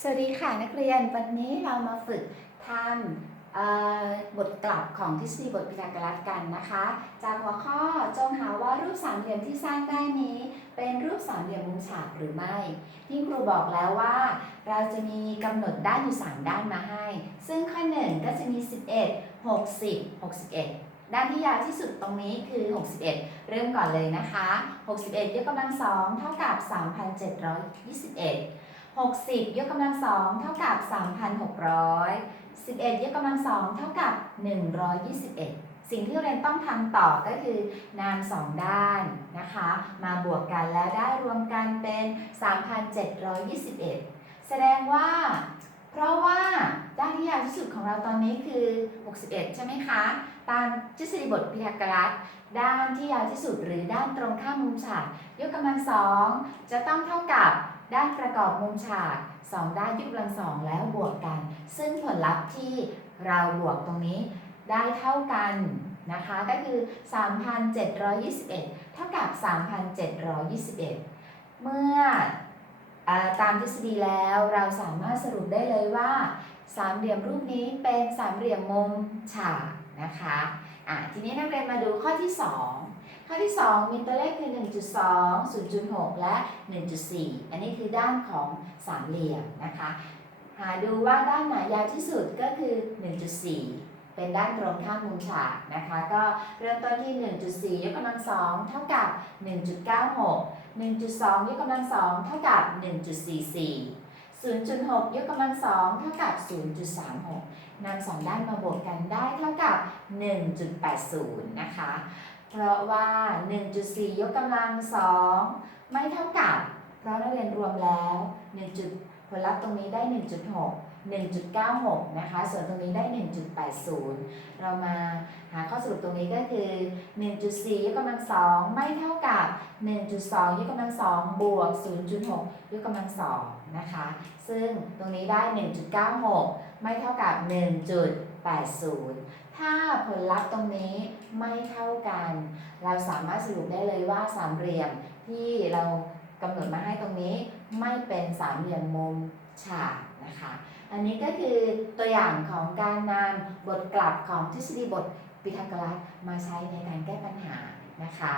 สวัสดีค่ะนักเรียนวันนี้เรามาฝึกทำบทกลับของทฤษฎีบทพีทาโกรัสกันนะคะ จากหัวข้อจงหาว่ารูปสามเหลี่ยมที่สร้างได้นี้ เป็นรูปสามเหลี่ยมมุมฉากหรือไม่ที่ครูบอกแล้วว่า เราจะมีกำหนดด้านอยู่ 3 ด้านมาให้ ซึ่งข้อ1ก็จะมี 11 60 61ด้านที่ยาวที่สุดตรงนี้คือ 61 เริ่มก่อนเลยนะคะ 61 ยกกำลังสองเท่ากับ 3,721 60 ยกกำลังสองเท่ากับ 3,600 11 ยกกำลังสองเท่ากับ 121 สิ่งที่เรียนต้องทำต่อก็คือนำสองด้านนะคะ มาบวกกันแล้วได้รวมกันเป็น 3,721 แสดงว่า เพราะว่าด้านที่ยาวที่สุดของเราตอนนี้คือ 61 ใช่ไหมคะ ตามทฤษฎีบทพีทาโกรัสด้านที่ยาวที่สุดหรือด้านตรงข้ามมุมฉากยกกำลังสองจะต้องเท่ากับ ด้านประกอบมุมฉากสองด้านยกกำลังสองแล้วบวกกัน ซึ่งผลลัพธ์ที่เราบวกตรงนี้ได้เท่ากันนะคะก็คือ 3,721 เท่ากับ 3,721 เมื่อเออตามทฤษฎีแล้วเราสามารถสรุปได้เลยว่า สามเหลี่ยมรูปนี้เป็นสามเหลี่ยมมุมฉาก นะคะอะทีนี้นักเรียนมาดูข้อที่ 2 ข้อที่ 2 มีตัวเลขคือ 1.2 0.6 และ 1.4 อันนี้คือด้านของสามเหลี่ยมนะคะ หาดูว่าด้านไหนยาวที่สุดก็คือ 1.4 เป็นด้านตรงข้ามมุมฉากนะคะ ก็เริ่มต้นที่ 1.4 ยกกำลังสองเท่ากับ 1.96 1.2 ยกกำลังสองเท่ากับ 1.44 0.6 ยกกำลังสองเท่ากับ 0.36นำสองด้านมาบวกกันได้เท่ากับ 1.80 นะคะ เพราะว่า 1.4 ยกกำลังสองไม่เท่ากับ เพราะนักเรียนรวมแล้ว1จุด ผลลัพธ์ตรงนี้ได้ 1.6 1.96 นะคะ ส่วนตรงนี้ได้ 1.80 เรามาหาข้อสรุปตรงนี้ก็คือ 1.4 ยกกำลังสองไม่เท่ากับ 1.2 ยกกำลังสองบวก 0.6 ยกกำลังสองนะคะ ซึ่งตรงนี้ได้ 1.96 ไม่เท่ากับ 1.80 ถ้าผลลัพธ์ตรงนี้ไม่เท่ากัน เราสามารถสรุปได้เลยว่าสามเหลี่ยมที่เรา กำหนดมาให้ตรงนี้ไม่เป็นสามเหลี่ยมมุมฉากนะคะ อันนี้ก็คือตัวอย่างของการนำบทกลับของทฤษฎีบทปิทาโกรัสมาใช้ในการแก้ปัญหานะคะ